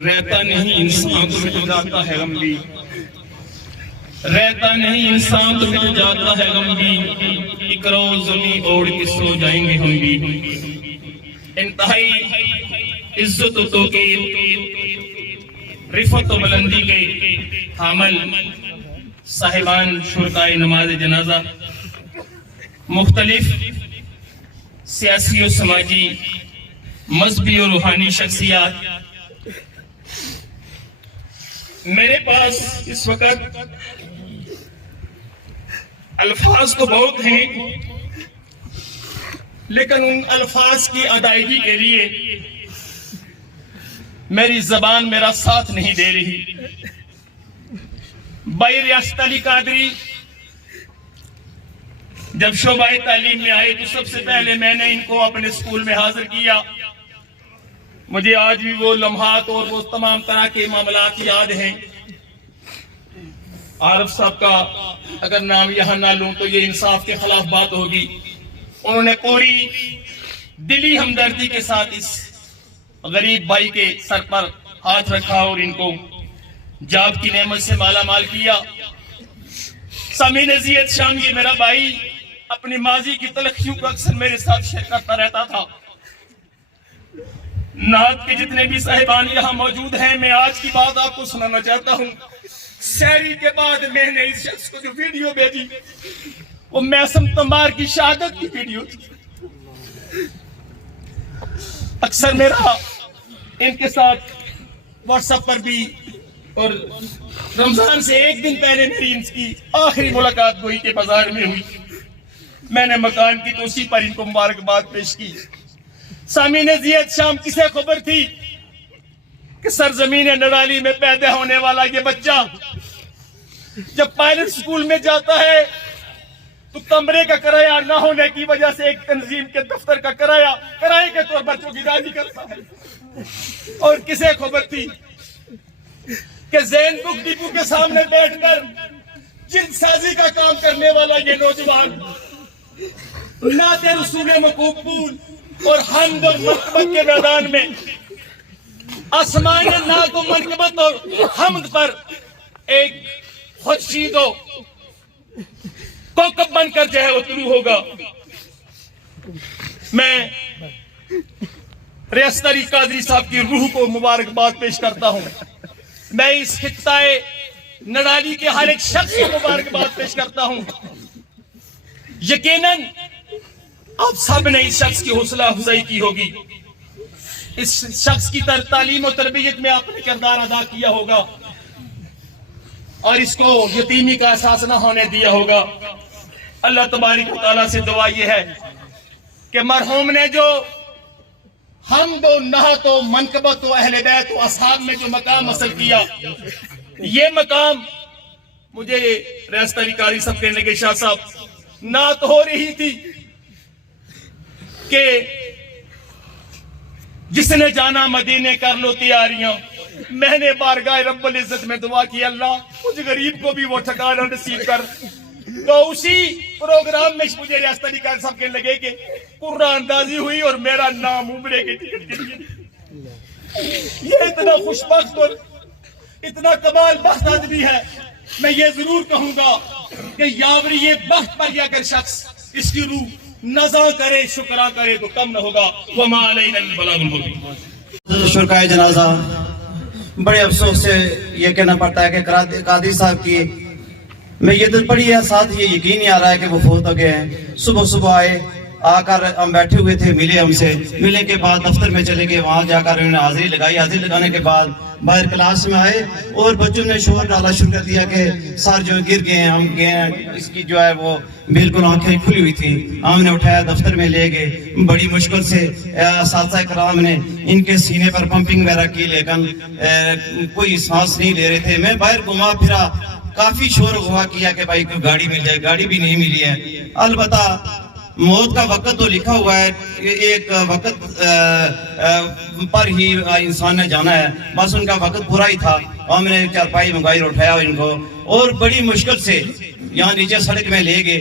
رہتا نہیں انسان تو مٹ جاتا ہے غم بھی، رہتا نہیں انسان تو مٹ جاتا ہے غم بھی، ایک روز زمین اوڑھ کے سو جائیں گے ہم بھی۔ انتہائی عزت و توقیر، رفعت و بلندی کے حامل صاحبان شرکائے نماز جنازہ، مختلف سیاسی و سماجی، مذہبی و روحانی شخصیات، میرے پاس اس وقت الفاظ تو بہت ہیں، لیکن ان الفاظ کی ادائیگی کے لیے میری زبان میرا ساتھ نہیں دے رہی۔ بھائی ریاست علی قادری جب شعبہ تعلیم میں آئے تو سب سے پہلے میں نے ان کو اپنے اسکول میں حاضر کیا۔ مجھے آج بھی وہ لمحات اور وہ تمام طرح کے معاملات یاد ہیں۔ عارف صاحب کا اگر نام یہاں نہ لوں تو یہ انصاف کے خلاف بات ہوگی۔ انہوں نے پوری دلی ہمدردی کے ساتھ اس غریب بھائی کے سر پر ہاتھ رکھا اور ان کو جاب کی نعمت سے مالا مال کیا۔ سامعین عزیز شام، یہ میرا بھائی اپنی ماضی کی تلخیوں کو اکثر میرے ساتھ شیئر کرتا رہتا تھا۔ نعت کے جتنے بھی صاحبان یہاں موجود ہیں، میں آج کی بات آپ کو سنانا چاہتا ہوں۔ سحری کے بعد میں نے اس شخص کو جو ویڈیو بھیجی وہ میسم تمار کی شہادت کی ویڈیو تھی۔ اکثر میرا ان کے ساتھ واٹس ایپ پر بھی، اور رمضان سے ایک دن پہلے میری ان کی آخری ملاقات گوئی کے بازار میں ہوئی۔ میں نے مکان کی توسیع پر ان کو مبارکباد پیش کی۔ سامعین عزیز شام، کسے خبر تھی کہ سرزمین نڈالی میں پیدا ہونے والا یہ بچہ جب پائلٹ سکول میں جاتا ہے تو کمرے کا کرایہ نہ ہونے کی وجہ سے ایک تنظیم کے دفتر کا کرایہ کے طور پر چوکیداری کرتا ہے؟ اور کسے خبر تھی کہ زین بک ڈپو کے سامنے بیٹھ کر جلد سازی کا کام کرنے والا یہ نوجوان نعت رسول مقبول اور حمد اور مرتبت کے میدان میں آسمان نعت و مرتبت اور حمد پر ایک خورشید و کوکب بن کر جو ہے وہ طلوع ہوگا۔ میں ریاست علی قادری صاحب کی روح کو مبارکباد پیش کرتا ہوں۔ میں اس خطہ نڈالی کے ہر ایک شخص کو مبارکباد پیش کرتا ہوں۔ یقیناً آپ سب نے اس شخص کی حوصلہ افزائی کی ہوگی، اس شخص کی تعلیم و تربیت میں آپ نے کردار ادا کیا ہوگا اور اس کو یتیمی کا احساس نہ ہونے دیا ہوگا۔ اللہ تبارک و تعالیٰ سے دعا یہ ہے کہ مرحوم نے جو حمد و نعت و منقبت و اہل بیت و اصحاب میں جو مقام حاصل کیا، یہ مقام مجھے ریاست علی قادری صاحب کہنے لگے، شاہ صاحب نعت ہو رہی تھی کہ جس نے جانا مدینے کر لو تیاریاں۔ میں نے بارگاہ رب العزت میں دعا کی، اللہ مجھ غریب کو بھی وہ ٹھکانہ نصیب کر۔ تو اسی پروگرام میں مجھے ریاست علی قادری صاحب کہنے لگے کہ قرآن اندازی ہوئی اور میرا نام عمرے کے ٹکٹ کے لیے۔ یہ اتنا خوش بخت اور اتنا کمال بخت آدمی ہے، میں یہ ضرور کہوں گا کہ یاوری یہ بخت پر یہ اگر شخص اس کی روح نزا کرے، شکرا کرے تو کم نہ ہوگا۔ وما علینا البلاغ المبین۔ شرکائے جنازہ، بڑے افسوس سے یہ کہنا پڑتا ہے کہ قادری صاحب کی میں یہ دل پڑی ہے، ساتھ یہ یقین نہیں آ رہا ہے کہ وہ فوت ہو گئے ہیں۔ صبح آئے، آ کر ہم بیٹھے ہوئے تھے، ملے ہم سے، ملنے کے بعد دفتر میں چلے گئے، وہاں جا کر انہوں نے حاضری لگائی۔ حاضری لگانے کے بعد باہر کلاس میں آئے اور بچوں نے شور ڈالا شروع کر دیا کہ سر جو گر گئے ہیں، ہم گئے ہیں۔ اس کی جو ہے وہ بالکل آنکھیں کھلی ہوئی تھی، ہم نے اٹھایا دفتر میں لے گئے۔ بڑی مشکل سے اساتذہ کرام نے ان کے سینے پر پمپنگ وغیرہ کی، لیکن کوئی سانس نہیں لے رہے تھے۔ میں باہر گھما پھرا، کافی شور ہوا کیا کہ بھائی کوئی گاڑی مل جائے، گاڑی بھی نہیں ملی ہے۔ البتہ موت کا وقت تو لکھا ہوا ہے، ایک وقت پر ہی انسان نے جانا ہے، بس ان کا وقت پورا ہی تھا۔ ہم نے چارپائی منگائی، اٹھایا ان کو اور بڑی مشکل سے یہاں نیچے سڑک میں لے گئے۔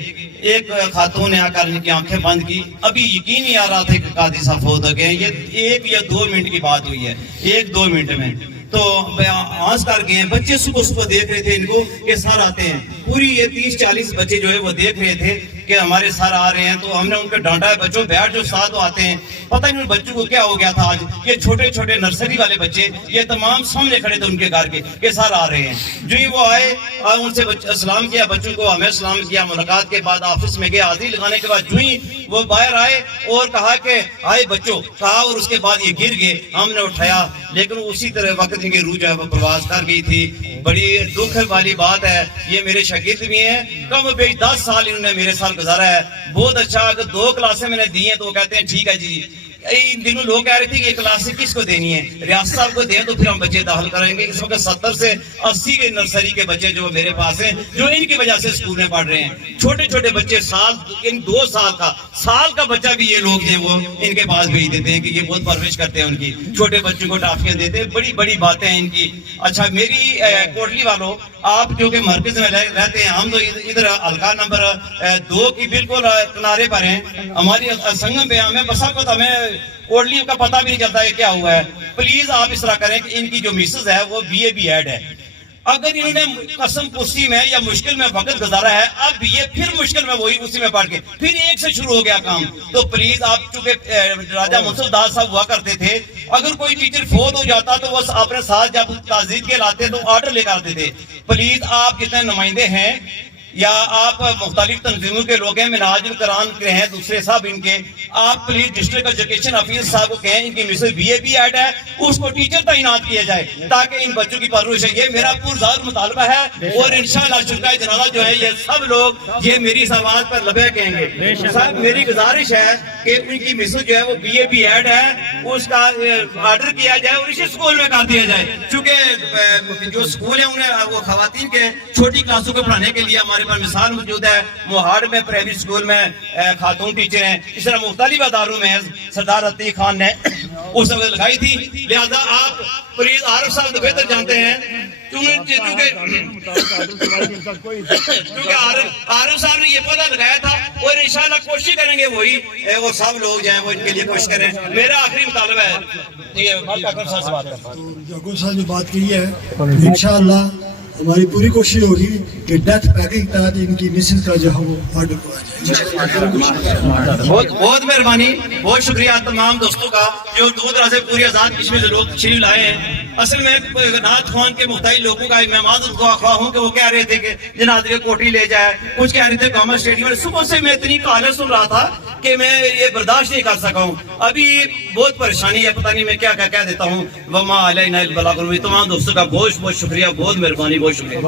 ایک خاتون نے آ کر ان کی آنکھیں بند کی، ابھی یقین نہیں آ رہا تھا کہ قادری صاحب فوت ہو گئے۔ یہ 1 یا 2 منٹ کی بات ہوئی ہے، 1-2 منٹ میں تو آواز کر گئے ہیں. بچے صبح صبح دیکھ رہے تھے ان کو کہ سر آتے ہیں. پوری یہ 30-40 بچے جو ہے وہ دیکھ رہے تھے کہ ہمارے سر آ رہے ہیں. تو ہم نے ان کو ڈانٹا ہے, بچوں بیٹھ جو, ساتھ آتے ہیں. پتہ نہیں ان بچوں کو کیا ہو گیا تھا آج. یہ چھوٹے چھوٹے نرسری والے بچے یہ تمام سامنے کھڑے تھے ان کے گھر کے کہ سر آ رہے ہیں. جو ہی وہ آئے, ان سے سلام کیا بچوں کو, ہمیں سلام کیا. ملاقات کے بعد آفس میں گئے, حاضری لگانے کے بعد جو ہی وہ باہر آئے اور کہا کہ آئے بچوں کہا, اور اس کے بعد یہ گر گئے. ہم نے اٹھایا, لیکن اسی طرح وقت ان کی روح جو ہے وہ پرواز کر گئی تھی. بڑی دکھ والی بات ہے. یہ میرے شاگرد بھی ہیں, کم و بیش 10 سال انہوں نے میرے ساتھ گزارا ہے. بہت اچھا. اگر 2 کلاسیں میں نے دی ہیں تو وہ کہتے ہیں ٹھیک ہے جی. ان دنوں لوگ کہہ رہے تھے کہ یہ کلاسیں کس کو دینی ہے, ریاست صاحب کو دیں تو پھر ہم بچے داخل کریں گے. اس وقت 70 سے 80 کے نرسری کے بچے جو میرے پاس ہیں, جو ان کی وجہ سے اسکول میں پڑھ رہے ہیں. چھوٹے چھوٹے بچے, ان 2 سال کا بچہ بھی یہ لوگ ہیں وہ ان کے پاس بھیج دیتے ہیں کہ یہ بہت پرورش کرتے ہیں ان کی. چھوٹے بچوں کو ٹافیاں دیتے ہیں. بڑی بڑی باتیں ہیں ان کی. اچھا میری کوٹلی والوں, آپ جو کہ مرکز میں رہتے ہیں, ہم تو ادھر حلقہ نمبر 2 کی بالکل کنارے پر ہیں. ہماری سنگم پہ ہمیں بسا کو ہمیں کوٹلی کا پتہ بھی نہیں چلتا ہے کیا ہوا ہے. پلیز آپ اس طرح کریں کہ ان کی جو مسز ہے وہ BA BEd ہے. اگر انہوں نے قسم پرسی میں یا مشکل میں وقت گزارا ہے, اب یہ پھر مشکل میں وہی اسی میں پڑھ کے پھر ایک سے شروع ہو گیا کام. تو پلیز آپ, چونکہ راجہ منصف داس صاحب ہوا کرتے تھے, اگر کوئی ٹیچر فوت ہو جاتا تو وہ اپنے ساتھ جب تعزیت کے لاتے تو آرڈر لے کر آتے تھے. پلیز آپ جتنے نمائندے ہیں یا آپ مختلف تنظیموں کے لوگ ہیں, منہاج القرآن کے ہیں دوسرے صاحب ان کے, آپ پلیز ڈسٹرکٹ ایجوکیشن آفیسر صاحب کو کہیں ان کی مسز BA BEd ہے, اس کو ٹیچر تعینات کیا جائے تاکہ ان بچوں کی پرورش ہے. یہ میرا پرزور مطالبہ ہے, اور انشاءاللہ شرکائے جنازہ جو ہے یہ سب لوگ یہ میری اس آواز پر لبے کہیں گے. صاحب میری گزارش ہے کہ ان کی مسز جو ہے وہ BA BEd ہے, اس کا آرڈر کیا جائے اور اسی اسکول میں کر دیا جائے. چونکہ جو اسکول ہے انہیں وہ خواتین کے چھوٹی کلاسوں کو پڑھانے کے لیے ہمارے پر مثال موجود ہے. موہاڑ میں پرائمری اسکول میں خاتون ٹیچر ہیں. اس طرح مختلف اداروں میں سردار عتیق خان نے اس وقت لگائی تھی. لہذا آپ پلیز, عارف صاحب تو بہتر جانتے ہیں, کیونکہ عارف صاحب نے یہ پودا لگایا تھا, اور انشاءاللہ کوشش کریں گے وہی وہ سب لوگ جو ہیں وہ ان کے لیے کوشش کریں. میرا آخری مطالبہ ہے جاگور صاحب نے بات کی ہے, انشاءاللہ ہماری پوری کوشش ہوگی کہ ڈیتھ پیکنگ تحت ان کی مسز کا جو ہے وہ آرڈر کیا جائے. بہت مہربانی, بہت شکریہ تمام دوستوں کا جو دور دراز سے پوری آزاد کشمیر سے لوگ تشریف لائے ہیں. اصل میں نعت خوان کے مختلف لوگوں کا میں معذرت خواہ ہوں کہ وہ کہہ رہے تھے کہ جنازے کے کوٹھی لے جائے, کچھ کہہ رہے تھے گورنمنٹ اسٹیڈیم میں. صبح سے میں اتنی کالیں سن رہا تھا کہ میں یہ برداشت نہیں کر سکا ہوں. ابھی بہت پریشانی ہے, پتہ نہیں میں کیا کہہ دیتا ہوں. وما علینا البلاغ. تمام دوستوں کا بہت بہت شکریہ, بہت مہربانی, بہت شکریہ.